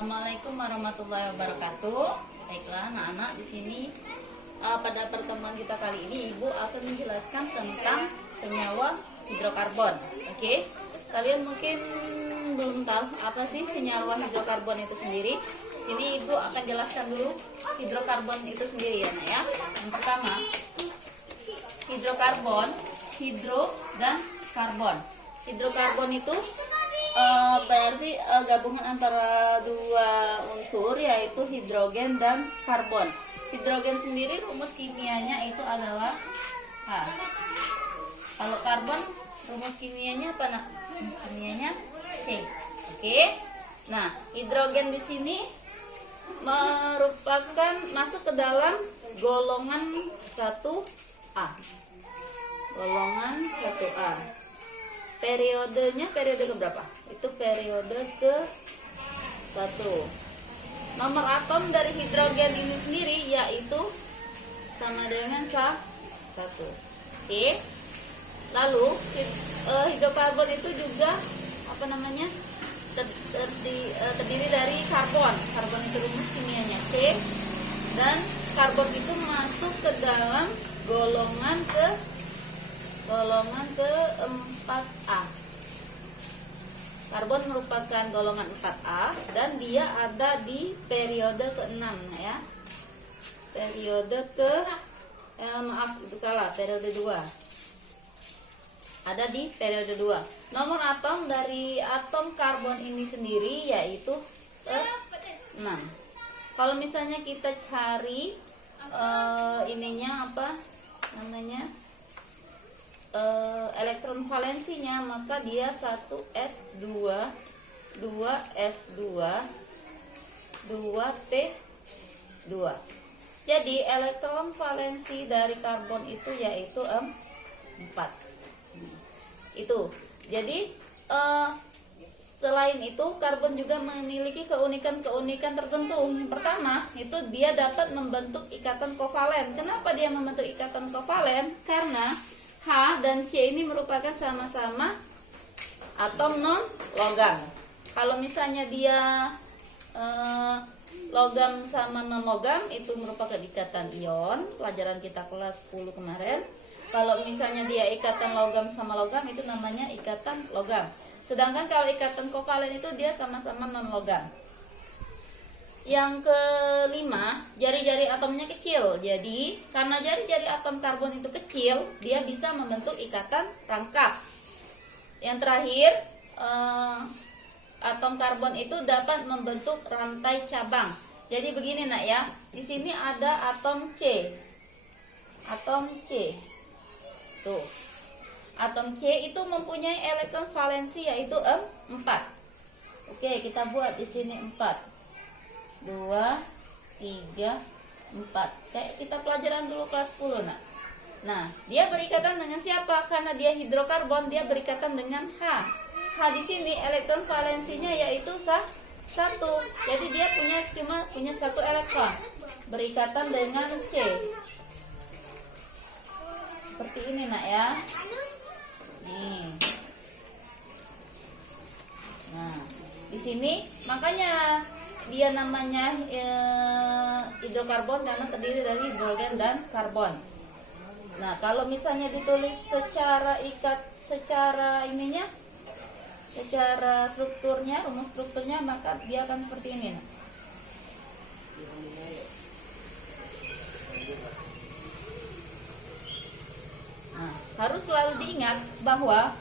Assalamualaikum warahmatullahi wabarakatuh. Baiklah anak-anak, di sini pada pertemuan kita kali ini Ibu akan menjelaskan tentang senyawa hidrokarbon. Oke. Kalian mungkin belum tahu apa sih senyawa hidrokarbon itu sendiri. Di sini Ibu akan jelaskan dulu hidrokarbon itu sendiri ya, Nak ya. Yang pertama, hidrokarbon, hidro dan karbon. Hidrokarbon itu berarti gabungan antara dua unsur, yaitu hidrogen dan karbon. Hidrogen sendiri rumus kimianya itu adalah H. Kalau karbon rumus kimianya apa, Nak? Rumus kimianya C. Oke. Nah, hidrogen di sini merupakan masuk ke dalam golongan 1A. Golongan 1A. Periodenya periode keberapa? Itu periode ke-1. Nomor atom dari hidrogen ini sendiri yaitu sama dengan 1. Oke. Lalu hidrokarbon itu juga apa namanya? Terdiri dari karbon. Karbon itu rumus kimianya C, dan karbon itu masuk ke dalam golongan ke-4A. Karbon merupakan golongan 4A dan dia ada di periode ke-6 ya. Periode periode 2. Ada di periode 2. Nomor atom dari atom karbon ini sendiri yaitu 6. Kalau misalnya kita cari ininya apa namanya? Elektron valensinya, maka dia 1s2, 2s2, 2p2. Jadi elektron valensi dari karbon itu yaitu 4. Itu. Jadi selain itu karbon juga memiliki keunikan-keunikan tertentu. Yang pertama, itu dia dapat membentuk ikatan kovalen. Kenapa dia membentuk ikatan kovalen? Karena H dan C ini merupakan sama-sama atom non logam. Kalau misalnya dia logam sama non logam, itu merupakan ikatan ion, pelajaran kita kelas 10 kemarin. Kalau misalnya dia ikatan logam sama logam, itu namanya ikatan logam. Sedangkan kalau ikatan kovalen itu dia sama-sama non logam. Yang kelima, jari-jari atomnya kecil. Jadi karena jari-jari atom karbon itu kecil, dia bisa membentuk ikatan rangkap. Yang terakhir, atom karbon itu dapat membentuk rantai cabang. Jadi begini, Nak ya. Di sini ada atom C. Atom C. Tuh. Atom C itu mempunyai elektron valensi yaitu 4. Oke, kita buat di sini 4. 2, 3, 4. Kayak kita pelajaran dulu kelas 10, Nak. Nah, dia berikatan dengan siapa? Karena dia hidrokarbon, dia berikatan dengan H. H di sini elektron valensinya yaitu 1. Jadi dia cuma punya 1 elektron. Berikatan dengan C. Seperti ini, Nak ya. Nih. Nah, di sini makanya dia namanya hidrokarbon karena terdiri dari hidrogen dan karbon. Nah, kalau misalnya ditulis secara ininya, secara strukturnya, rumus strukturnya, maka dia akan seperti ini. Nah, harus selalu diingat bahwa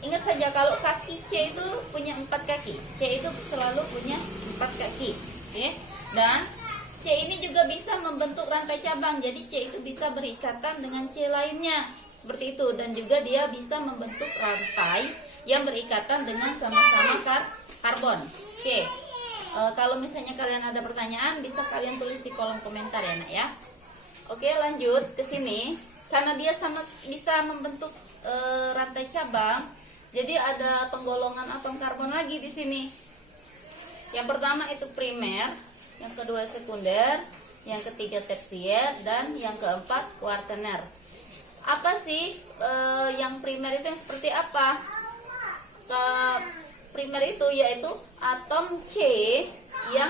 ingat saja kalau kaki C itu punya 4 kaki. C itu selalu punya 4 kaki. Oke. Dan C ini juga bisa membentuk rantai cabang. Jadi C itu bisa berikatan dengan C lainnya. Seperti itu. Dan juga dia bisa membentuk rantai yang berikatan dengan sama-sama karbon. Oke. Kalau misalnya kalian ada pertanyaan, bisa kalian tulis di kolom komentar ya, Nak ya. Oke, lanjut ke sini. Karena dia bisa membentuk rantai cabang, jadi ada penggolongan atom karbon lagi di sini. Yang pertama itu primer, yang kedua sekunder, yang ketiga tersier, dan yang keempat kuartener. Apa sih yang primer itu yang seperti apa? Primer itu yaitu atom C yang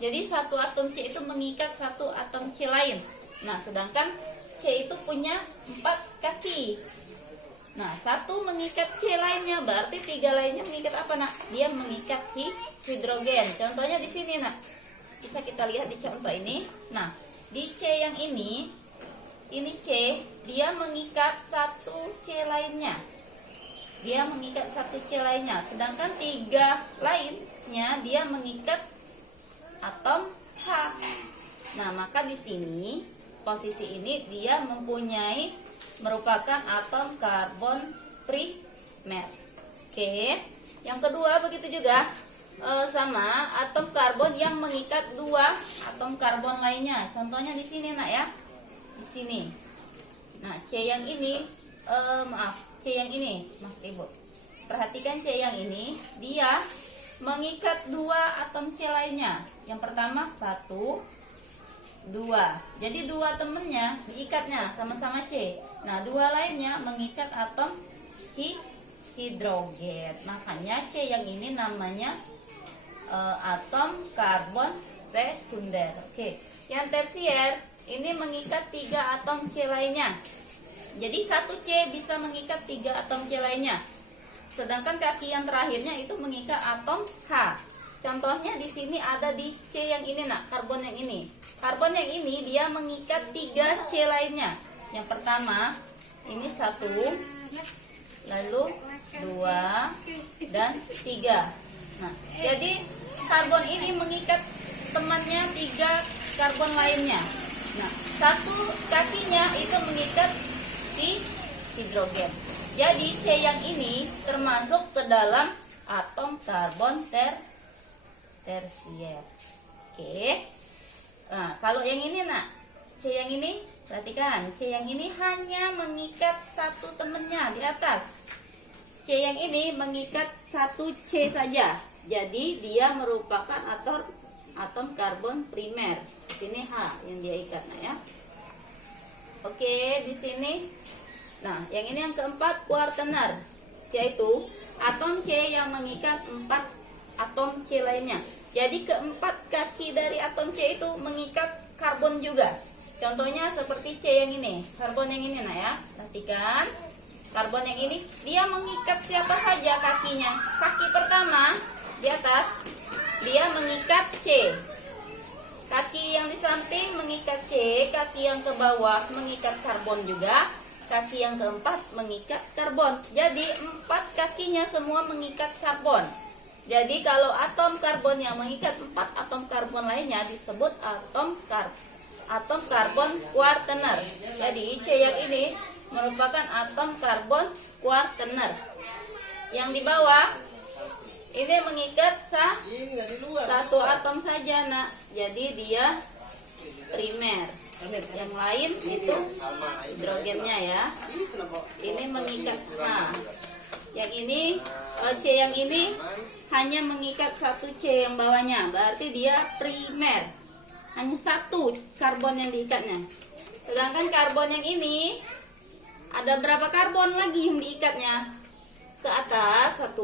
Jadi satu atom C itu mengikat satu atom C lain. Nah, sedangkan C itu punya 4 kaki. Nah, satu mengikat C lainnya, berarti 3 lainnya mengikat apa, nak? Dia mengikat hidrogen. Contohnya di sini, nak. Bisa kita lihat di contoh ini. Nah, di C yang ini C, dia mengikat satu C lainnya. Dia mengikat satu C lainnya, sedangkan 3 lainnya dia mengikat atom H. Nah, maka di sini posisi ini dia merupakan atom karbon primer. Oke. Yang kedua begitu juga sama atom karbon yang mengikat 2 atom karbon lainnya. Contohnya di sini, nak ya. Di sini. Nah, C yang ini C yang ini, Mas Ibu. Perhatikan C yang ini, dia mengikat 2 atom C lainnya. Yang pertama 1, 2. Jadi 2 temennya diikatnya sama-sama C. Nah, 2 lainnya mengikat atom hidrogen. Makanya C yang ini namanya atom karbon sekunder. Oke. Yang tersier ini mengikat 3 atom C lainnya. Jadi 1 C bisa mengikat 3 atom C lainnya. Sedangkan kaki yang terakhirnya itu mengikat atom H. Contohnya di sini ada di C yang ini, nak, karbon yang ini. Karbon yang ini dia mengikat 3 C lainnya. Yang pertama ini 1, lalu 2 dan 3. Nah, jadi karbon ini mengikat temannya 3 karbon lainnya. Nah, 1 kakinya itu mengikat hidrogen. Jadi C yang ini termasuk ke dalam atom karbon tersier. Oke. Nah, kalau yang ini, nak, C yang ini, perhatikan, C yang ini hanya mengikat 1 temennya di atas. C yang ini mengikat 1 C saja. Jadi dia merupakan atom karbon primer. Di sini H yang dia ikat, nah ya. Oke, di sini. Nah, yang ini yang keempat, kuartener, yaitu atom C yang mengikat 4 atom C lainnya. Jadi keempat kaki dari atom C itu mengikat karbon juga. Contohnya seperti C yang ini, karbon yang ini, nah ya. Perhatikan, karbon yang ini dia mengikat siapa saja kakinya. Kaki pertama di atas dia mengikat C. Kaki yang di samping mengikat C, kaki yang ke bawah mengikat karbon juga. Kaki yang keempat mengikat karbon. Jadi 4 kakinya semua mengikat karbon. Jadi kalau atom karbon yang mengikat 4 atom karbon lainnya disebut atom karbon kuartener. Jadi C yang ini merupakan atom karbon kuartener. Yang di bawah ini mengikat 1 atom saja, nak. Jadi dia primer. Yang lain itu hidrogennya ya. Ini mengikat. Nah, yang ini C yang ini hanya mengikat 1 C yang bawahnya, berarti dia primer. Hanya 1 karbon yang diikatnya. Sedangkan karbon yang ini ada berapa karbon lagi yang diikatnya? Ke atas 1,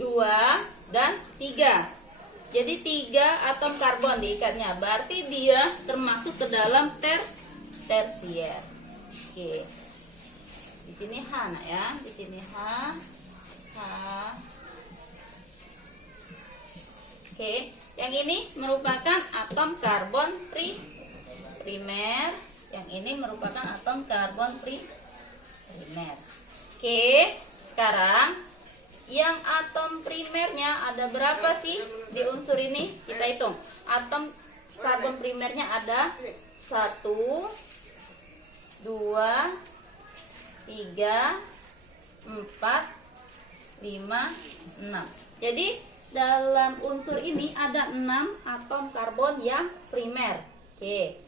2 dan 3. Jadi 3 atom karbon diikatnya, berarti dia termasuk ke dalam tersier. Oke. Di sini H, nak ya. Di sini H. Oke, yang ini merupakan atom karbon primer. Yang ini merupakan atom karbon primer. Oke, sekarang yang atom primernya ada berapa sih di unsur ini? Kita hitung. Atom karbon primernya ada 1, 2, 3, 4, 5, 6. Jadi dalam unsur ini ada 6 atom karbon yang primer. Oke.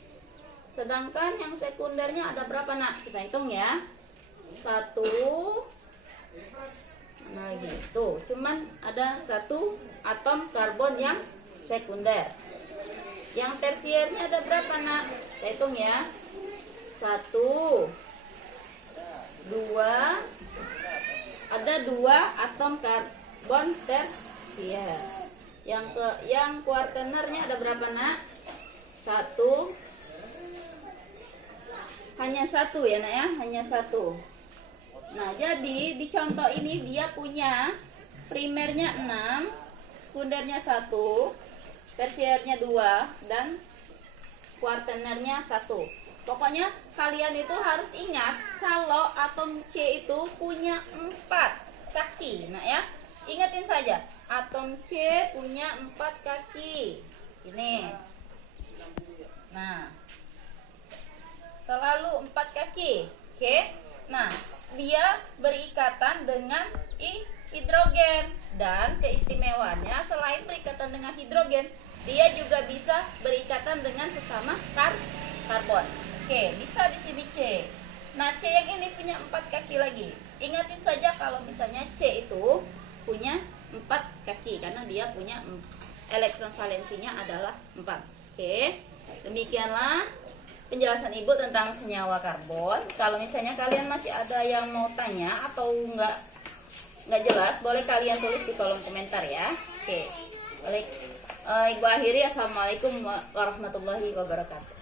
Sedangkan yang sekundernya ada berapa, nak? Kita hitung ya. 1. Nah gitu, cuman ada 1 atom karbon yang sekunder. Yang tersiernya ada berapa, nak? Kita hitung ya. 1, 2. Ada 2 atom karbon tersier. Yang kuartenernya ada berapa, Nak? 1. Hanya 1 ya, Nak ya, hanya 1. Nah, jadi di contoh ini dia punya primernya 6, sekundernya 1, tersiernya 2, dan kuartenernya 1. Pokoknya kalian itu harus ingat kalau atom C itu punya 4 kaki. Nah ya, ingatin saja, atom C punya 4 kaki. Ini. Nah, selalu 4 kaki. Oke. Nah, dia berikatan dengan hidrogen, dan keistimewaannya selain berikatan dengan hidrogen, dia juga bisa berikatan dengan sesama karbon. Oke, bisa di sini C. Nah, C yang ini punya 4 kaki lagi. Ingatin saja kalau misalnya C itu punya 4 kaki karena dia punya elektron valensinya adalah 4. Oke. Demikianlah penjelasan Ibu tentang senyawa karbon. Kalau misalnya kalian masih ada yang mau tanya atau nggak jelas, boleh kalian tulis di kolom komentar ya. Oke. Boleh. Ibu akhiri, assalamualaikum warahmatullahi wabarakatuh.